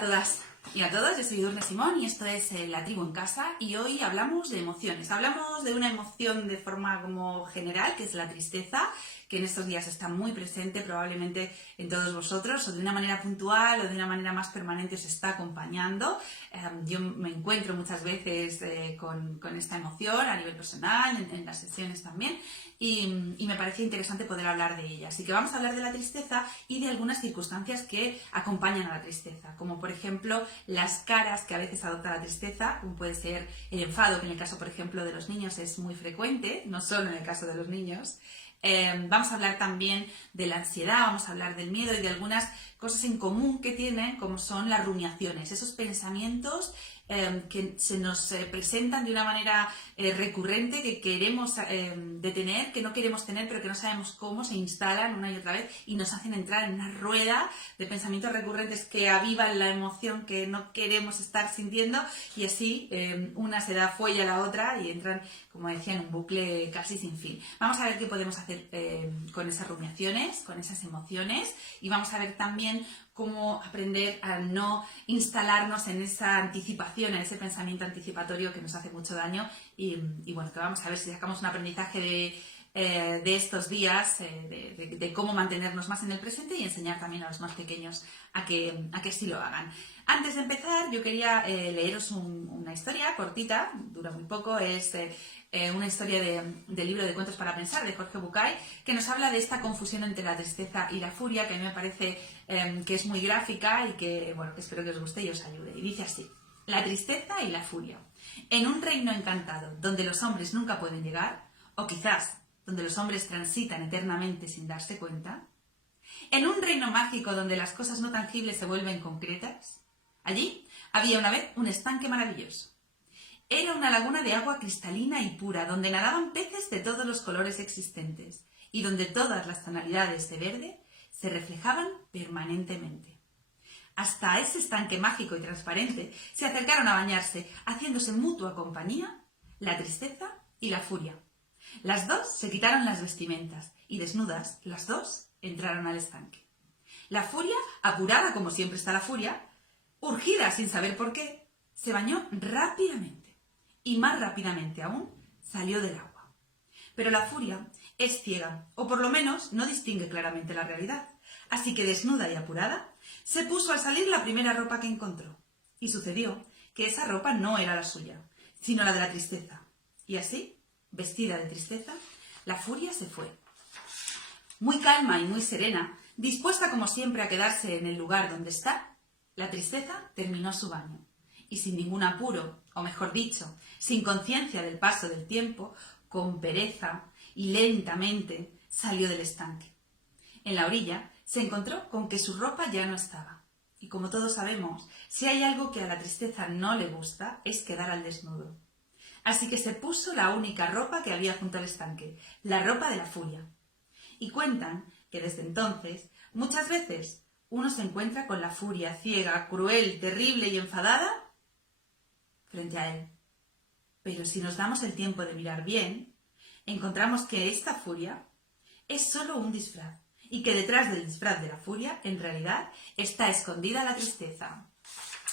a todas y a todos, yo soy Edurne Simón y esto es La Tribu en Casa y hoy hablamos de emociones. Hablamos de una emoción de forma como general, que es la tristeza, que en estos días está muy presente probablemente en todos vosotros, o de una manera puntual o de una manera más permanente os está acompañando. Yo me encuentro muchas veces con esta emoción a nivel personal, en las sesiones también, y me parece interesante poder hablar de ella. Así que vamos a hablar de la tristeza y de algunas circunstancias que acompañan a la tristeza, como por ejemplo las caras que a veces adopta la tristeza, como puede ser el enfado, que en el caso por ejemplo de los niños es muy frecuente, no solo en el caso de los niños. Vamos a hablar también de la ansiedad, vamos a hablar del miedo y de algunas cosas en común que tienen, como son las rumiaciones, esos pensamientos que se nos presentan de una manera recurrente, que queremos detener, que no queremos tener, pero que no sabemos cómo, se instalan una y otra vez y nos hacen entrar en una rueda de pensamientos recurrentes que avivan la emoción que no queremos estar sintiendo, y así una se da fuelle a la otra y entran, como decía, en un bucle casi sin fin. Vamos a ver qué podemos hacer con esas rumiaciones, con esas emociones, y vamos a ver también cómo aprender a no instalarnos en esa anticipación, en ese pensamiento anticipatorio que nos hace mucho daño, y bueno, que vamos a ver si sacamos un aprendizaje de estos días, de cómo mantenernos más en el presente y enseñar también a los más pequeños a que sí lo hagan. Antes de empezar, yo quería leeros una historia cortita, dura muy poco, es una historia del libro de cuentos para pensar de Jorge Bucay, que nos habla de esta confusión entre la tristeza y la furia, que a mí me parece que es muy gráfica y que, bueno, que espero que os guste y os ayude. Y dice así: la tristeza y la furia. En un reino encantado, donde los hombres nunca pueden llegar, o quizás donde los hombres transitan eternamente sin darse cuenta, en un reino mágico donde las cosas no tangibles se vuelven concretas, allí había una vez un estanque maravilloso. Era una laguna de agua cristalina y pura, donde nadaban peces de todos los colores existentes y donde todas las tonalidades de verde se reflejaban permanentemente. Hasta ese estanque mágico y transparente se acercaron a bañarse, haciéndose mutua compañía, la tristeza y la furia. Las dos se quitaron las vestimentas y, desnudas, las dos entraron al estanque. La furia, apurada como siempre está la furia, urgida sin saber por qué, se bañó rápidamente y más rápidamente aún salió del agua. Pero la furia es ciega, o por lo menos no distingue claramente la realidad, así que desnuda y apurada se puso al salir la primera ropa que encontró. Y sucedió que esa ropa no era la suya, sino la de la tristeza. Y así, vestida de tristeza, la furia se fue. Muy calma y muy serena, dispuesta como siempre a quedarse en el lugar donde está, la tristeza terminó su baño y sin ningún apuro, o mejor dicho, sin conciencia del paso del tiempo, con pereza y lentamente salió del estanque. En la orilla se encontró con que su ropa ya no estaba. Y como todos sabemos, si hay algo que a la tristeza no le gusta, es quedar al desnudo. Así que se puso la única ropa que había junto al estanque, la ropa de la furia. Y cuentan que desde entonces, muchas veces, uno se encuentra con la furia ciega, cruel, terrible y enfadada frente a él. Pero si nos damos el tiempo de mirar bien, encontramos que esta furia es solo un disfraz y que detrás del disfraz de la furia, en realidad, está escondida la tristeza.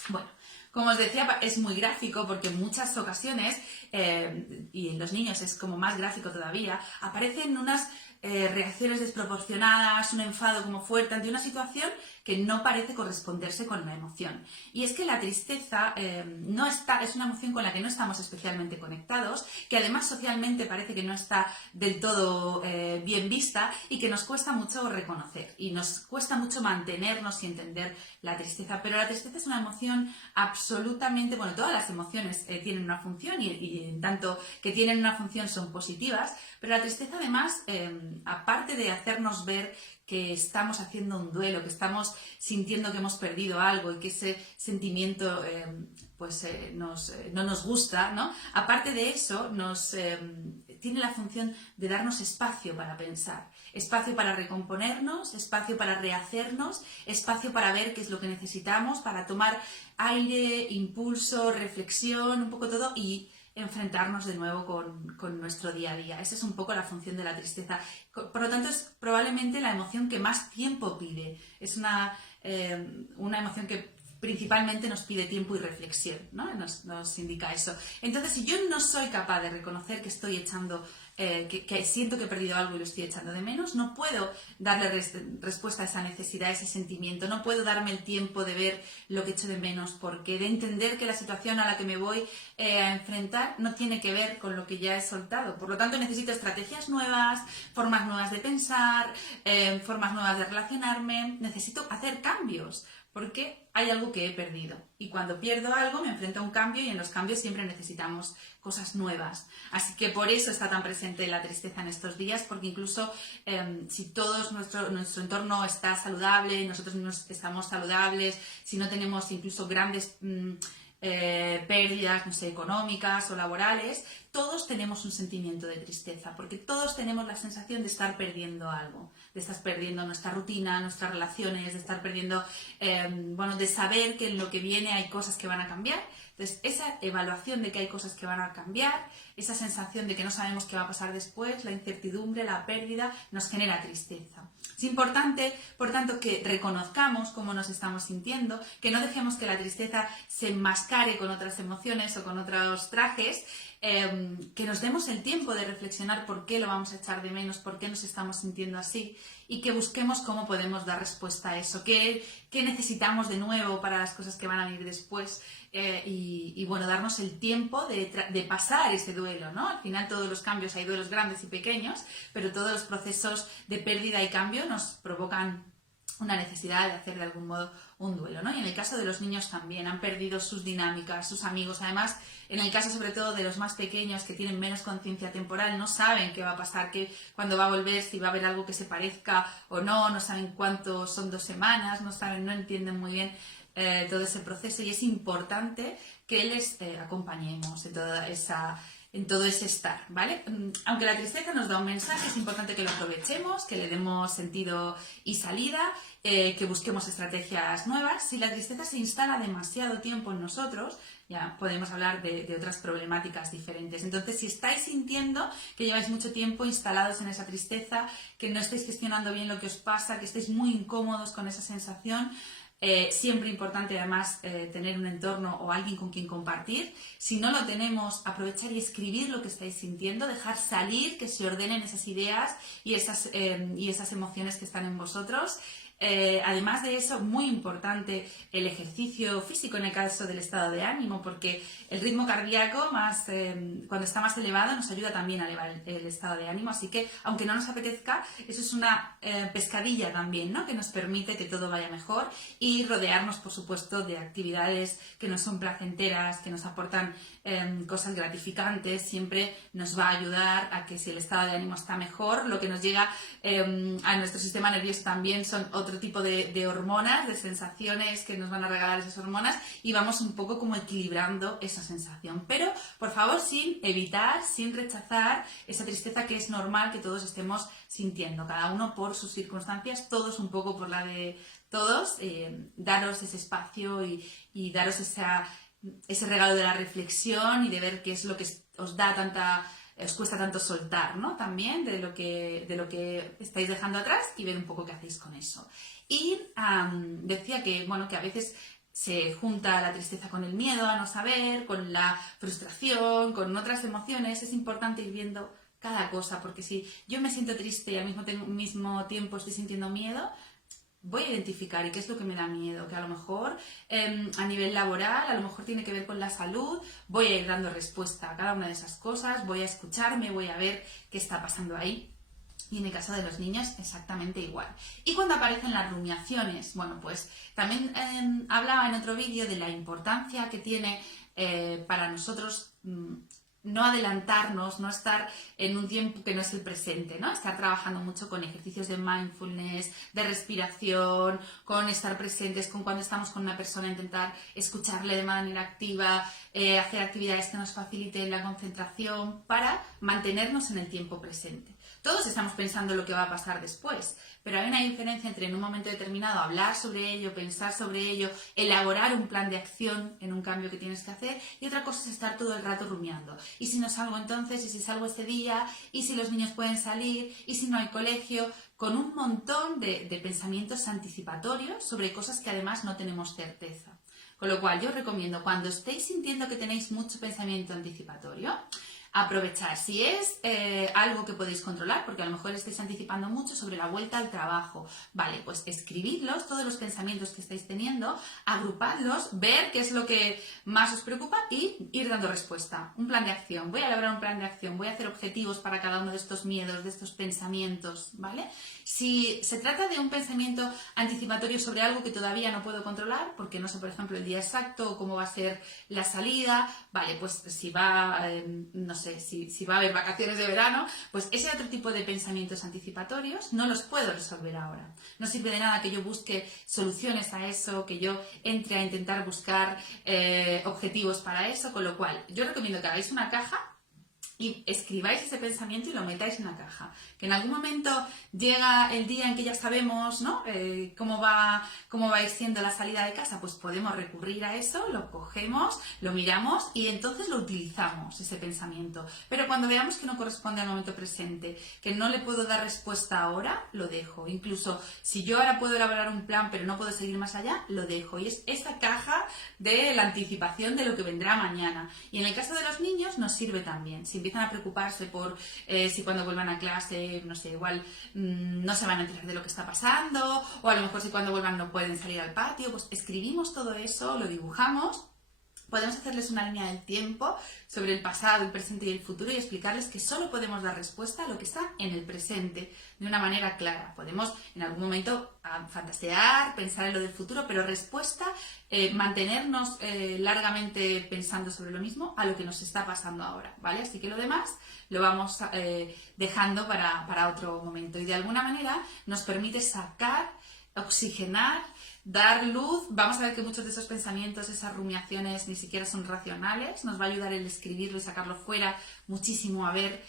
Bueno, como os decía, es muy gráfico porque en muchas ocasiones, y en los niños es como más gráfico todavía, aparecen unas reacciones desproporcionadas, un enfado como fuerte ante una situación que no parece corresponderse con la emoción. Y es que la tristeza es una emoción con la que no estamos especialmente conectados, que además socialmente parece que no está del todo bien vista y que nos cuesta mucho reconocer y nos cuesta mucho mantenernos y entender la tristeza. Pero la tristeza es una emoción absolutamente, bueno, todas las emociones tienen una función y en tanto que tienen una función son positivas, pero la tristeza además, aparte de hacernos ver que estamos haciendo un duelo, que estamos sintiendo que hemos perdido algo y que ese sentimiento no nos gusta, ¿no? Aparte de eso, tiene la función de darnos espacio para pensar, espacio para recomponernos, espacio para rehacernos, espacio para ver qué es lo que necesitamos, para tomar aire, impulso, reflexión, un poco todo, y enfrentarnos de nuevo con nuestro día a día. Esa es un poco la función de la tristeza. Por lo tanto, es probablemente la emoción que más tiempo pide. Es una emoción que principalmente nos pide tiempo y reflexión, ¿no? Nos indica eso. Entonces, si yo no soy capaz de reconocer que estoy echando, que siento que he perdido algo y lo estoy echando de menos, no puedo darle respuesta a esa necesidad, a ese sentimiento, no puedo darme el tiempo de ver lo que echo de menos, porque de entender que la situación a la que me voy a enfrentar no tiene que ver con lo que ya he soltado. Por lo tanto, necesito estrategias nuevas, formas nuevas de pensar, formas nuevas de relacionarme, necesito hacer cambios, porque hay algo que he perdido. Y cuando pierdo algo me enfrento a un cambio y en los cambios siempre necesitamos cosas nuevas. Así que por eso está tan presente la tristeza en estos días, porque incluso si todo nuestro entorno está saludable, nosotros mismos estamos saludables, si no tenemos incluso grandes pérdidas, no sé, económicas o laborales, todos tenemos un sentimiento de tristeza, porque todos tenemos la sensación de estar perdiendo algo, de estar perdiendo nuestra rutina, nuestras relaciones, de estar perdiendo, de saber que en lo que viene hay cosas que van a cambiar. Entonces, esa evaluación de que hay cosas que van a cambiar, esa sensación de que no sabemos qué va a pasar después, la incertidumbre, la pérdida, nos genera tristeza. Es importante, por tanto, que reconozcamos cómo nos estamos sintiendo, que no dejemos que la tristeza se enmascare con otras emociones o con otros trajes, que nos demos el tiempo de reflexionar por qué lo vamos a echar de menos, por qué nos estamos sintiendo así y que busquemos cómo podemos dar respuesta a eso, qué necesitamos de nuevo para las cosas que van a venir después y darnos el tiempo de pasar ese duelo, ¿no? Al final todos los cambios, hay duelos grandes y pequeños, pero todos los procesos de pérdida y cambio nos provocan una necesidad de hacer de algún modo un duelo, ¿no? Y en el caso de los niños también han perdido sus dinámicas, sus amigos. Además, en el caso sobre todo de los más pequeños que tienen menos conciencia temporal, no saben qué va a pasar, cuándo va a volver, si va a haber algo que se parezca o no saben cuánto son 2 semanas, no entienden muy bien todo ese proceso y es importante que les acompañemos en todo ese estar, ¿vale? Aunque la tristeza nos da un mensaje, es importante que lo aprovechemos, que le demos sentido y salida, que busquemos estrategias nuevas. Si la tristeza se instala demasiado tiempo en nosotros, ya podemos hablar de otras problemáticas diferentes. Entonces, si estáis sintiendo que lleváis mucho tiempo instalados en esa tristeza, que no estáis gestionando bien lo que os pasa, que estáis muy incómodos con esa sensación, siempre importante además tener un entorno o alguien con quien compartir. Si no lo tenemos, aprovechar y escribir lo que estáis sintiendo, dejar salir, que se ordenen esas ideas y esas emociones que están en vosotros. Además de eso, muy importante el ejercicio físico en el caso del estado de ánimo, porque el ritmo cardíaco cuando está más elevado nos ayuda también a elevar el estado de ánimo, así que aunque no nos apetezca, eso es una pescadilla también, ¿no? Que nos permite que todo vaya mejor y rodearnos, por supuesto, de actividades que nos son placenteras, que nos aportan cosas gratificantes, siempre nos va a ayudar a que si el estado de ánimo está mejor, lo que nos llega a nuestro sistema nervioso también son otro tipo de hormonas, de sensaciones que nos van a regalar esas hormonas y vamos un poco como equilibrando esa sensación. Pero, por favor, sin evitar, sin rechazar esa tristeza que es normal que todos estemos sintiendo, cada uno por sus circunstancias, todos un poco por la de todos, daros ese espacio y daros ese regalo de la reflexión y de ver qué es lo que os cuesta tanto soltar, ¿no? También de lo que estáis dejando atrás y ver un poco qué hacéis con eso. Y decía que a veces se junta la tristeza con el miedo a no saber, con la frustración, con otras emociones. Es importante ir viendo cada cosa, porque si yo me siento triste y al mismo tiempo estoy sintiendo miedo, voy a identificar y qué es lo que me da miedo, que a lo mejor a nivel laboral, a lo mejor tiene que ver con la salud, voy a ir dando respuesta a cada una de esas cosas, voy a escucharme, voy a ver qué está pasando ahí. Y en el caso de los niños, exactamente igual. Y cuando aparecen las rumiaciones, pues también hablaba en otro vídeo de la importancia que tiene para nosotros no adelantarnos, no estar en un tiempo que no es el presente, ¿no? Estar trabajando mucho con ejercicios de mindfulness, de respiración, con estar presentes, con cuando estamos con una persona, intentar escucharle de manera activa, hacer actividades que nos faciliten la concentración para mantenernos en el tiempo presente. Todos estamos pensando lo que va a pasar después, pero hay una diferencia entre en un momento determinado hablar sobre ello, pensar sobre ello, elaborar un plan de acción en un cambio que tienes que hacer y otra cosa es estar todo el rato rumiando. ¿Y si no salgo entonces? ¿Y si salgo este día? ¿Y si los niños pueden salir? ¿Y si no hay colegio? Con un montón de pensamientos anticipatorios sobre cosas que además no tenemos certeza. Con lo cual yo os recomiendo, cuando estéis sintiendo que tenéis mucho pensamiento anticipatorio, aprovechar. Si es algo que podéis controlar, porque a lo mejor estáis anticipando mucho sobre la vuelta al trabajo, vale, pues escribidlos, todos los pensamientos que estáis teniendo, agrupadlos, ver qué es lo que más os preocupa y ir dando respuesta. Un plan de acción. Voy a elaborar un plan de acción, voy a hacer objetivos para cada uno de estos miedos, de estos pensamientos, ¿vale? Si se trata de un pensamiento anticipatorio sobre algo que todavía no puedo controlar, porque no sé, por ejemplo, el día exacto o cómo va a ser la salida, vale, pues si va, no sé, si va a haber vacaciones de verano, pues ese otro tipo de pensamientos anticipatorios no los puedo resolver ahora. No sirve de nada que yo busque soluciones a eso, que yo entre a intentar buscar objetivos para eso, con lo cual yo recomiendo que hagáis una caja y escribáis ese pensamiento y lo metáis en la caja. Que en algún momento llega el día en que ya sabemos, ¿no? cómo va a ir siendo la salida de casa, pues podemos recurrir a eso, lo cogemos, lo miramos y entonces lo utilizamos, ese pensamiento. Pero cuando veamos que no corresponde al momento presente, que no le puedo dar respuesta ahora, lo dejo. Incluso si yo ahora puedo elaborar un plan pero no puedo seguir más allá, lo dejo. Y es esa caja de la anticipación de lo que vendrá mañana. Y en el caso de los niños nos sirve también. Si empiezan a preocuparse por si cuando vuelvan a clase, no sé, igual no se van a enterar de lo que está pasando, o a lo mejor si cuando vuelvan no pueden salir al patio, pues escribimos todo eso, lo dibujamos. Podemos hacerles una línea del tiempo sobre el pasado, el presente y el futuro y explicarles que solo podemos dar respuesta a lo que está en el presente de una manera clara. Podemos en algún momento fantasear, pensar en lo del futuro, pero respuesta, mantenernos largamente pensando sobre lo mismo a lo que nos está pasando ahora, ¿vale? Así que lo demás lo vamos dejando para otro momento y de alguna manera nos permite sacar, oxigenar, dar luz. Vamos a ver que muchos de esos pensamientos, esas rumiaciones ni siquiera son racionales. Nos va a ayudar el escribirlo y sacarlo fuera muchísimo a ver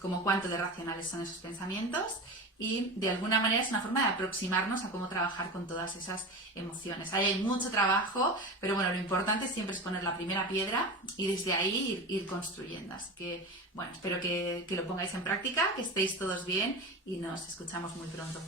como cuánto de racionales son esos pensamientos y de alguna manera es una forma de aproximarnos a cómo trabajar con todas esas emociones. Ahí hay mucho trabajo, pero bueno, lo importante siempre es poner la primera piedra y desde ahí ir construyendo. Así que bueno, espero que lo pongáis en práctica, que estéis todos bien y nos escuchamos muy pronto.